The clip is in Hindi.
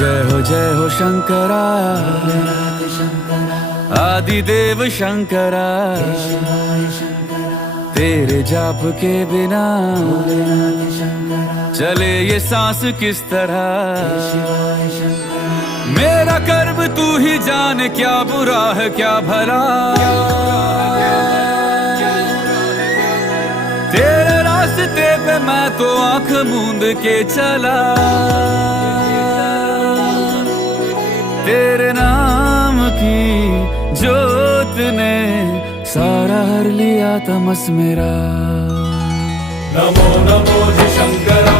जय हो शंकरा, आदिदेव शंकरा। तेरे जाप के बिना चले ये सांस किस तरह। मेरा कर्म तू ही जाने, क्या बुरा है क्या भला। तेरे रास्ते पे मैं तो आंख मूंद के चला। तेरे नाम की जोत ने सारा हर लिया तमस मेरा। नमो नमो जी शंकरा।